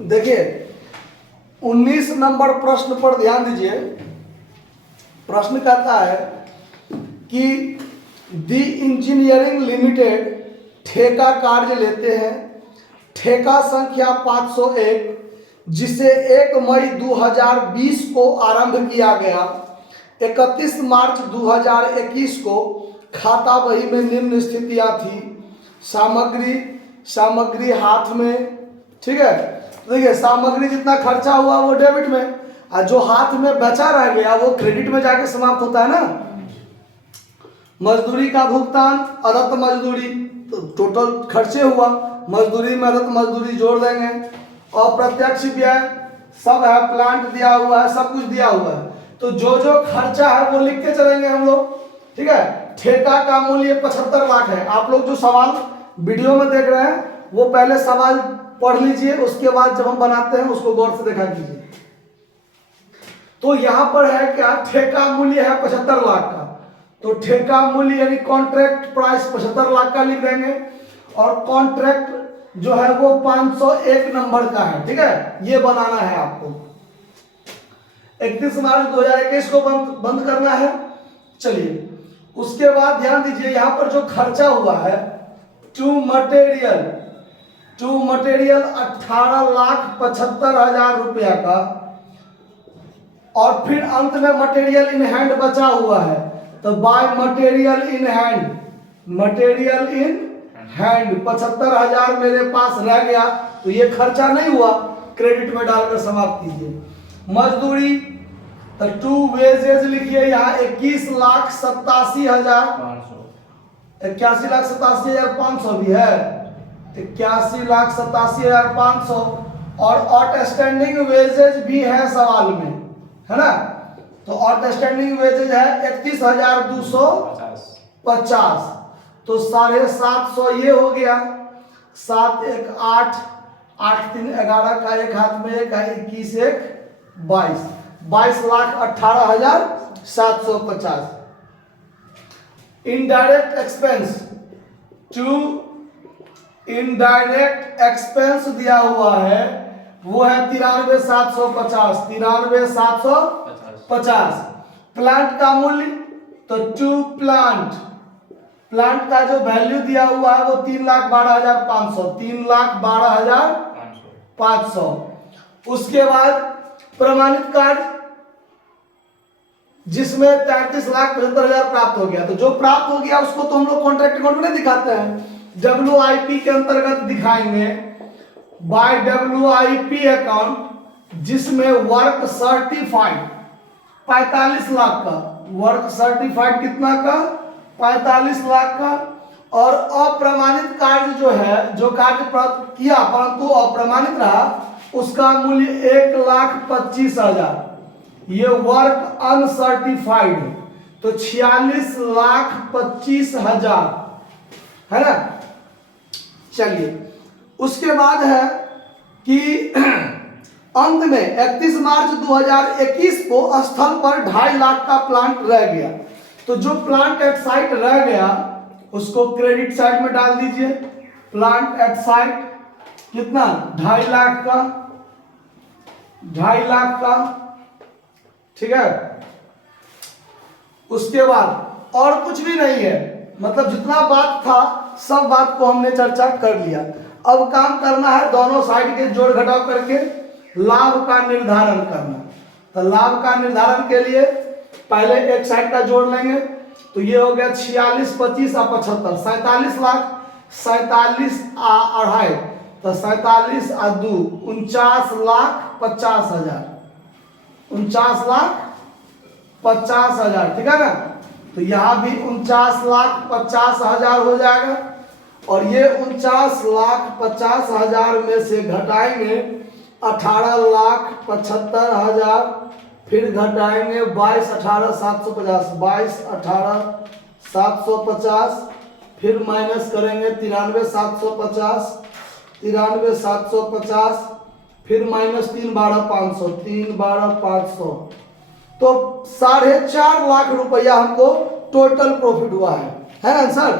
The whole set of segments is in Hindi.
देखिए 19 नंबर प्रश्न पर ध्यान दीजिए। प्रश्न कहता है कि दी इंजीनियरिंग लिमिटेड ठेका कार्य लेते हैं। ठेका संख्या 501 जिसे 1 मई 2020 को आरंभ किया गया। 31 मार्च 2021 को खाता बही में निम्न स्थितियां थी। सामग्री हाथ में, ठीक है। देखिए सामग्री जितना खर्चा हुआ वो डेबिट में, और जो हाथ में बचा रह गया वो क्रेडिट में जाके समाप्त होता है ना। मजदूरी का भुगतान, अदत्त मजदूरी, तो टोटल खर्चे हुआ, मजदूरी में अदत्त मजदूरी जोड़ देंगे। अप्रत्यक्ष व्यय सब है, प्लांट दिया हुआ है, सब कुछ दिया हुआ है, तो जो जो खर्चा है वो लिख के चलेंगे हम लोग, ठीक है। ठेका का मूल्य 75 लाख है। आप लोग जो सवाल वीडियो में देख रहे हैं वो पहले सवाल पढ़ लीजिए, उसके बाद जब हम बनाते हैं उसको गौर से देखा कीजिए। तो यहां पर है क्या, ठेका मूल्य है 75 लाख का, तो ठेका मूल्य यानी कॉन्ट्रैक्ट प्राइस 75 लाख का लिख देंगे। और कॉन्ट्रैक्ट जो है वो 501 नंबर का है, ठीक है। ये बनाना है आपको। 31 मार्च 2021 को बंद करना है। चलिए उसके बाद ध्यान दीजिए यहां पर जो खर्चा हुआ है टू मटेरियल 18,75,000 रुपया का, और फिर अंत में मटेरियल इन हैंड बचा हुआ है, तो बाय मटेरियल इन हैंड 75,000 मेरे पास रह गया, तो ये खर्चा नहीं हुआ, क्रेडिट में डालकर समाप्त कीजिए। मजदूरी तो टू वेजेज लिखिए यहाँ 81,87,500 भी है, 81,87,500, और आउटस्टैंडिंग वेजेज भी है सवाल में, है ना। तो आउटस्टैंडिंग वेजेज है 31,250, तो 750 ये हो गया। 7 1 8, 8 3 11 का एक हाथ में एक है, 21 1 22, 22,18,750। Indirect expense, to indirect expense दिया हुआ है वो है 93,750। प्लांट का मूल्य तो टू प्लांट का जो वैल्यू दिया हुआ है वो 3,12,500। उसके बाद प्रमाणित कार्य जिसमें 33,75,000 प्राप्त हो गया, तो जो प्राप्त हो गया उसको तो हम लोग कॉन्ट्रैक्ट अकाउंट में नहीं दिखाते हैं, WIP के अंतर्गत दिखाएंगे। बाय WIP अकाउंट जिसमें वर्क सर्टिफाइड 45 लाख का, वर्क सर्टिफाइड कितना का, 45 लाख का। और अप्रमाणित कार्य जो है, जो कार्य प्राप्त किया परंतु अप्रमाणित रहा, उसका मूल्य 1,25,000। ये वर्क अनसर्टिफाइड तो 46,25,000 है ना। चलिए उसके बाद है कि अंत में 31 मार्च 2021 को स्थल पर 2.5 लाख का प्लांट रह गया, तो जो प्लांट एट साइट रह गया उसको क्रेडिट साइड में डाल दीजिए। प्लांट एट साइट कितना, 2.5 लाख का, 2.5 लाख का, ठीक है। उसके बाद और कुछ भी नहीं है, मतलब जितना बात था सब बात को हमने चर्चा कर लिया। अब काम करना है दोनों साइड के जोड़ घटाव करके लाभ का निर्धारण करना। तो लाभ का निर्धारण के लिए पहले एक साइड का जोड़ लेंगे, तो ये हो गया 46 25 और 75, 47 लाख, 47 2.5, तो 47 और 2 49,50,000, 49,50,000, ठीक है ना। तो यहाँ भी 49,50,000 हो जाएगा, और ये 49,50,000 में से घटाएंगे 18,75,000, फिर घटाएंगे 22,18,750, 22,18,750, फिर माइनस करेंगे 93,750, 93,750, फिर माइनस 3,12,500, 3,12,500, तो 4.5 लाख रुपया हमको टोटल प्रॉफिट हुआ है ना आंसर।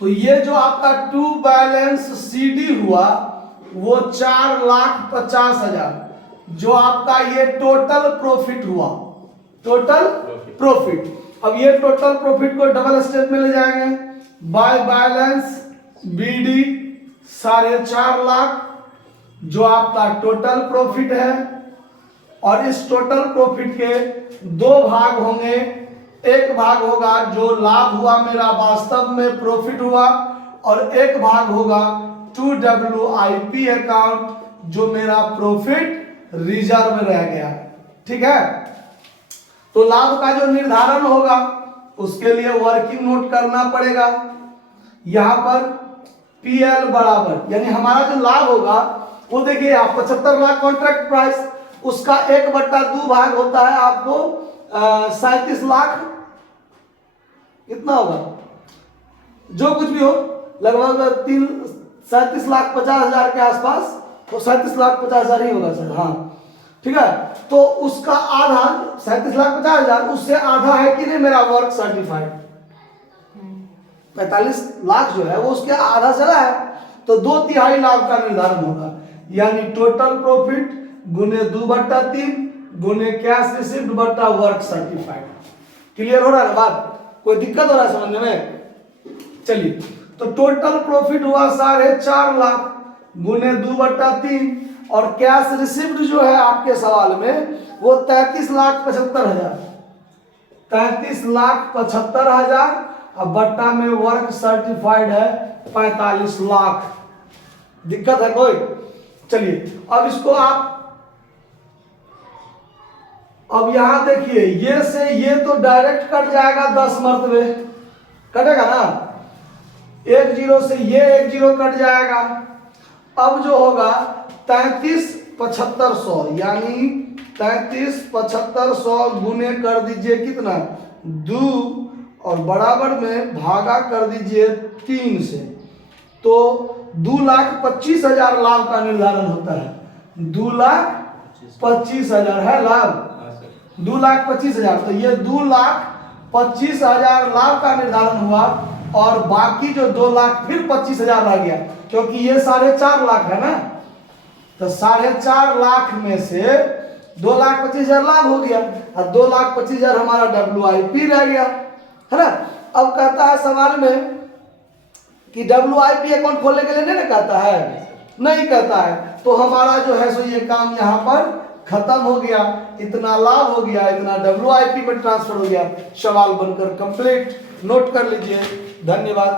तो ये जो आपका टू बैलेंस CD हुआ वो 4,50,000 जो आपका ये टोटल प्रॉफिट हुआ, टोटल प्रॉफिट। अब ये टोटल प्रॉफिट को डबल स्टेप में ले जाएंगे, बाय बैलेंस बीडी 4.5 लाख जो आपका टोटल प्रॉफिट है। और इस टोटल प्रॉफिट के दो भाग होंगे, एक भाग होगा जो लाभ हुआ मेरा वास्तव में प्रॉफिट हुआ, और एक भाग होगा टू WIP अकाउंट जो मेरा प्रॉफिट रिजर्व रह गया। ठीक है, तो लाभ का जो निर्धारण होगा उसके लिए वर्किंग नोट करना पड़ेगा। यहां पर PL बराबर यानी हमारा जो लाभ होगा वो देखिए आप 75 लाख कॉन्ट्रैक्ट प्राइस, उसका 1/2 भाग होता है आपको 37 लाख, कितना होगा जो कुछ भी हो, लगभग 37,50,000 के आसपास, तो 37,50,000 ही होगा सर। हाँ ठीक है, तो उसका आधा 37,50,000 उससे आधा है कि नहीं मेरा वर्क सर्टिफाइड, 45 लाख जो है वो उसके आधा चला है, तो 2/3 लाभ का निर्धारण होगा। यानी टोटल प्रॉफिट गुने 2/3 गुने कैश रिसीव्ड बट्टा वर्क सर्टिफाइड। क्लियर हो रहा है बात? कोई दिक्कत हो रहा है समझने में? चलिए, तो टोटल प्रॉफिट हुआ 4.5 लाख गुने 2/3 और कैश रिसीव्ड जो है आपके सवाल में वो 33,75,000, 33,75,000 अब बट्टा में वर्क सर्टिफाइड है 45 लाख। दिक्कत है कोई? चलिए अब इसको आप अब यहां देखिए, ये से ये तो डायरेक्ट कट जाएगा 10 मरतबे, कटेगा ना, 1 0 से ये 1 0 कट जाएगा। अब जो होगा 33,75,100 यानी 33,75,100 गुने कर दीजिए कितना 2 और बराबर में भागा कर दीजिए 3 से, तो 2,25,000 लाभ का निर्धारण होता है। 2,25,000 है लाभ, 2,25,000, तो ये 2,25,000 लाभ का निर्धारण हुआ और बाकी जो 2 लाख फिर 25,000 रह गया, क्योंकि ये 4.5 लाख है ना, तो 4.5 लाख में से 2,25,000 लाभ हो गया और 2,25,000 हमारा WIP रह गया, है ना। अब कहता है सवाल में कि WIP अकाउंट खोलने के लिए नहीं ना कहता है, नहीं कहता है, तो हमारा जो है सो ये काम यहाँ पर खत्म हो गया, इतना लाभ हो गया, इतना WIP में ट्रांसफर हो गया, सवाल बनकर कंप्लीट। नोट कर लीजिए, धन्यवाद।